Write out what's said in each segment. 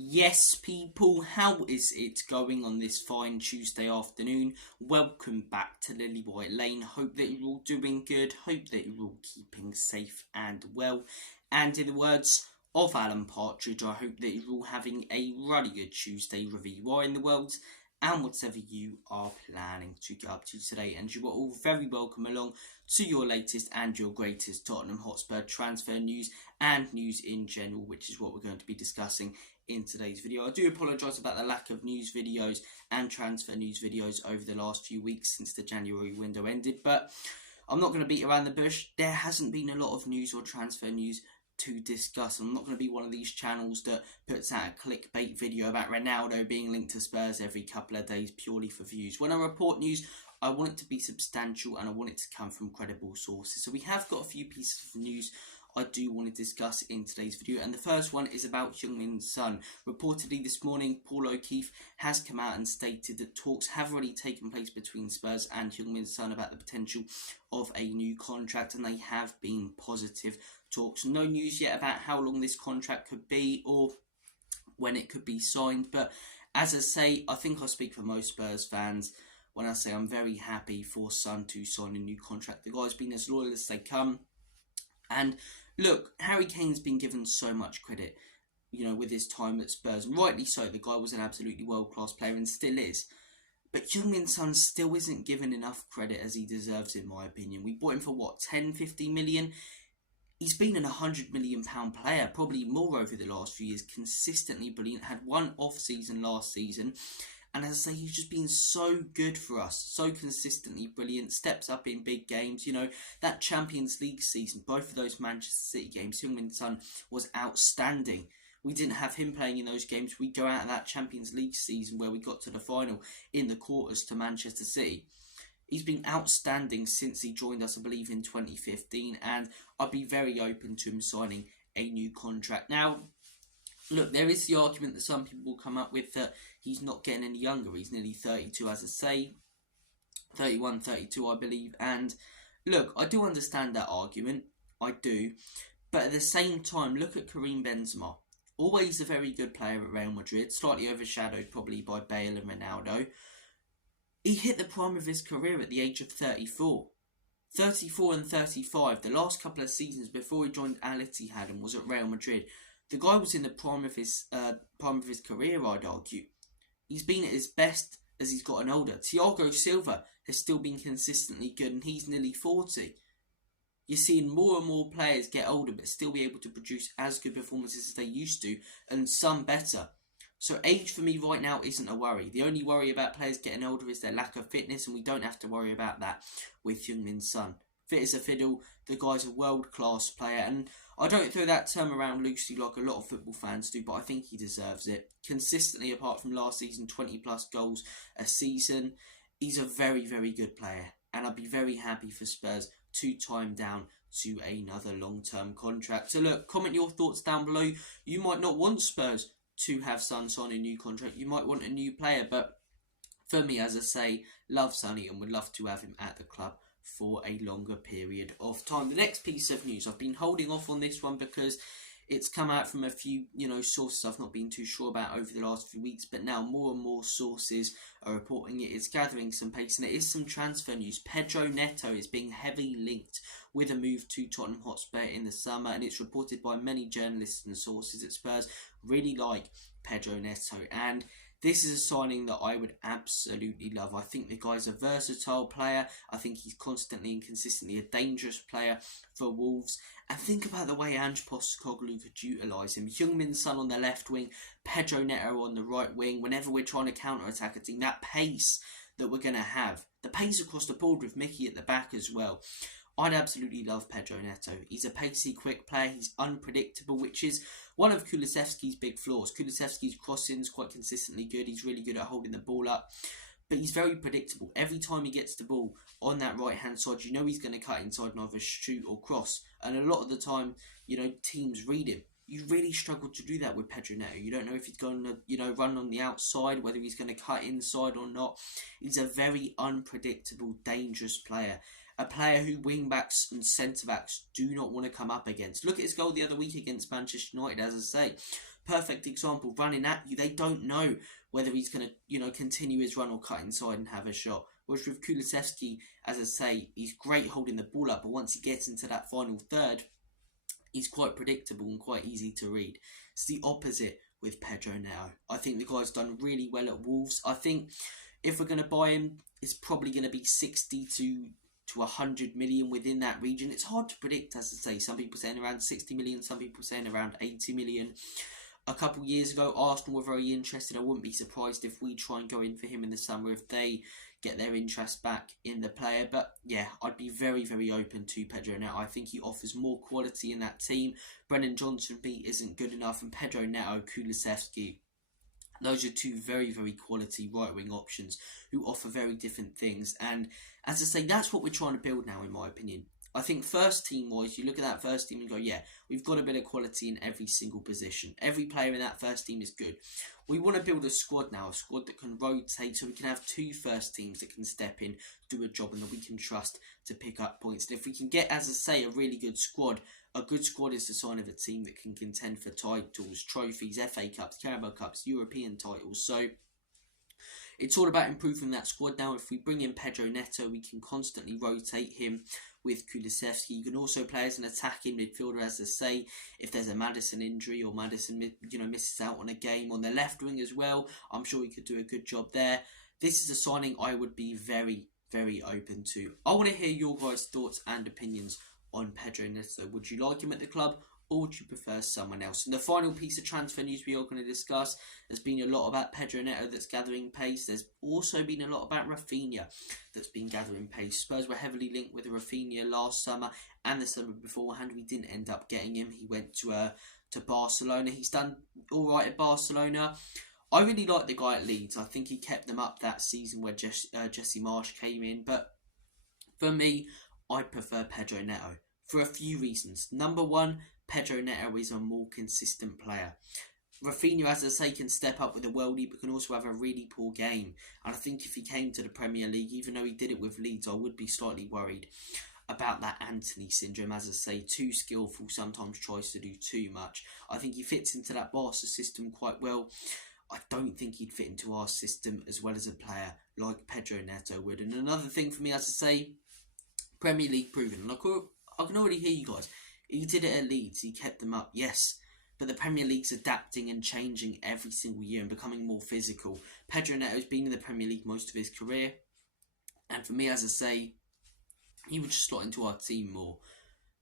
Yes, people, how is it going on this fine Tuesday afternoon? Welcome back to Lily White Lane. Hope that you're all doing good. Hope that you're all keeping safe and well. And in the words of Alan Partridge, I hope that you're all having a really good Tuesday, wherever you are in the world, and whatever you are planning to get up to today. And you are all very welcome along to your latest and your greatest Tottenham Hotspur transfer news and news in general, which is what we're going to be discussing in today's video. I do apologise about the lack of news videos and transfer news videos over the last few weeks since the January window ended, but I'm not going to beat around the bush. There hasn't been a lot of news or transfer news to discuss. I'm not going to be one of these channels that puts out a clickbait video about Ronaldo being linked to Spurs every couple of days purely for views. When I report news, I want it to be substantial and I want it to come from credible sources. So we have got a few pieces of news I do want to discuss in today's video, and the first one is about Heung-min Son. Reportedly this morning, Paul O'Keefe has come out and stated that talks have already taken place between Spurs and Heung-min Son about the potential of a new contract, and they have been positive talks. No news yet about how long this contract could be or when it could be signed, but as I say, I think I speak for most Spurs fans when I say I'm very happy for Son to sign a new contract. The guy's been as loyal as they come. And look, Harry Kane's been given so much credit, with his time at Spurs. Rightly so, the guy was an absolutely world-class player and still is. But Heung-min Son still isn't given enough credit as he deserves, in my opinion. We bought him for, 10, 15 million? He's been an £100 million player, probably more over the last few years, consistently brilliant. Had one off-season last season. And as I say, he's just been so good for us, so consistently brilliant, steps up in big games. That Champions League season, both of those Manchester City games, Heung-min Son was outstanding. We didn't have him playing in those games. We go out of that Champions League season where we got to the final in the quarters to Manchester City. He's been outstanding since he joined us, I believe, in 2015, and I'd be very open to him signing a new contract. Now, look, there is the argument that some people will come up with that he's not getting any younger. He's nearly 32, as I say, 31, 32, I believe. And look, I do understand that argument. I do. But at the same time, look at Karim Benzema. Always a very good player at Real Madrid, slightly overshadowed probably by Bale and Ronaldo. He hit the prime of his career at the age of 34. 34 and 35, the last couple of seasons before he joined Al Ittihad and was at Real Madrid. The guy was in the prime of his career, I'd argue. He's been at his best as he's gotten older. Thiago Silva has still been consistently good, and he's nearly 40. You're seeing more and more players get older, but still be able to produce as good performances as they used to, and some better. So age for me right now isn't a worry. The only worry about players getting older is their lack of fitness, and we don't have to worry about that with Heung-min Son. Fit as a fiddle, the guy's a world-class player, and I don't throw that term around loosely like a lot of football fans do, but I think he deserves it. Consistently, apart from last season, 20 plus goals a season, he's a very, very good player, and I'd be very happy for Spurs to tie him down to another long-term contract. So look, comment your thoughts down below. You might not want Spurs to have Son sign a new contract. You might want a new player, but for me, as I say, love Sonny and would love to have him at the club for a longer period of time. The next piece of news, I've been holding off on this one because it's come out from a few, sources I've not been too sure about over the last few weeks, but now more and more sources are reporting it. It's gathering some pace, and it is some transfer news. Pedro Neto is being heavily linked with a move to Tottenham Hotspur in the summer, and it's reported by many journalists and sources that Spurs really like Pedro Neto, and this is a signing that I would absolutely love. I think the guy's a versatile player. I think he's constantly and consistently a dangerous player for Wolves. And think about the way Ange Postecoglou could utilise him. Heung-min Son on the left wing, Pedro Neto on the right wing. Whenever we're trying to counter-attack a team, that pace that we're going to have. The pace across the board with Mickey at the back as well. I'd absolutely love Pedro Neto. He's a pacey, quick player. He's unpredictable, which is one of Kulusevski's big flaws. Kulusevski's crossing's quite consistently good. He's really good at holding the ball up. But he's very predictable. Every time he gets the ball on that right-hand side, you know he's going to cut inside and either shoot or cross. And a lot of the time, teams read him. You really struggle to do that with Pedro Neto. You don't know if he's going to, run on the outside, whether he's going to cut inside or not. He's a very unpredictable, dangerous player. A player who wing-backs and centre-backs do not want to come up against. Look at his goal the other week against Manchester United, as I say. perfect example, running at you. They don't know whether he's going to, continue his run or cut inside and have a shot. Whereas with Kulusevski, as I say, he's great holding the ball up, but once he gets into that final third, he's quite predictable and quite easy to read. It's the opposite with Pedro Neto. I think the guy's done really well at Wolves. I think if we're going to buy him, it's probably going to be 60 to 100 million within that region. It's hard to predict, as I say. Some people saying around 60 million, some people saying around 80 million. A couple of years ago, Arsenal were very interested. I wouldn't be surprised if we try and go in for him in the summer if they get their interest back in the player. But yeah, I'd be very, very open to Pedro Neto. I think he offers more quality in that team. Brennan Johnson for me isn't good enough, and Pedro Neto, Kulusevski, those are two very, very quality right-wing options who offer very different things. And as I say, that's what we're trying to build now, in my opinion. I think first team-wise, you look at that first team and go, yeah, we've got a bit of quality in every single position. Every player in that first team is good. We want to build a squad now, a squad that can rotate, so we can have two first teams that can step in, do a job, and that we can trust to pick up points. And if we can get, as I say, a really good squad is the sign of a team that can contend for titles, trophies, FA Cups, Carabao Cups, European titles. So it's all about improving that squad now. If we bring in Pedro Neto, we can constantly rotate him with Kulusevski. You can also play as an attacking midfielder, as I say, if there's a Maddison injury or Maddison misses out on a game. On the left wing as well, I'm sure he could do a good job there. This is a signing I would be very, very open to. I want to hear your guys' thoughts and opinions on Pedro Neto. Would you like him at the club, or would you prefer someone else? And the final piece of transfer news we are going to discuss, there's been a lot about Pedro Neto that's gathering pace. There's also been a lot about Raphinha that's been gathering pace. Spurs were heavily linked with Raphinha last summer and the summer beforehand. We didn't end up getting him. He went to Barcelona. He's done all right at Barcelona. I really like the guy at Leeds. I think he kept them up that season where Jesse Marsch came in. But for me, I'd prefer Pedro Neto for a few reasons. Number one, Pedro Neto is a more consistent player. Raphinha, as I say, can step up with a worldie, but can also have a really poor game. And I think if he came to the Premier League, even though he did it with Leeds, I would be slightly worried about that Anthony syndrome. As I say, too skillful, sometimes tries to do too much. I think he fits into that Barca system quite well. I don't think he'd fit into our system as well as a player like Pedro Neto would. And another thing for me, as I say, Premier League proven. And I can already hear you guys. He did it at Leeds. He kept them up, yes. But the Premier League's adapting and changing every single year and becoming more physical. Pedro Neto's been in the Premier League most of his career. And for me, as I say, he would just slot into our team more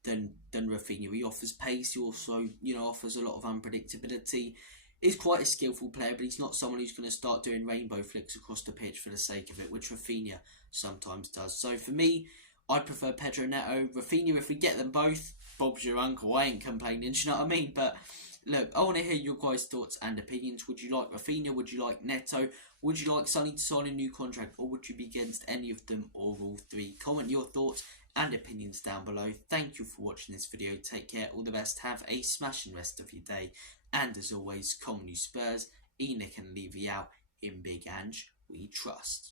than Raphinha. He offers pace. He also, offers a lot of unpredictability. He's quite a skillful player, but he's not someone who's going to start doing rainbow flicks across the pitch for the sake of it, which Raphinha sometimes does. So for me, I'd prefer Pedro Neto. Raphinha, if we get them both, Bob's your uncle. I ain't complaining, do you know what I mean? But look, I want to hear your guys' thoughts and opinions. Would you like Raphinha? Would you like Neto? Would you like Sonny to sign a new contract? Or would you be against any of them or all three? Comment your thoughts and opinions down below. Thank you for watching this video. Take care. All the best. Have a smashing rest of your day. And as always, come on you Spurs. Enoch and Levy out. In Big Ange, we trust.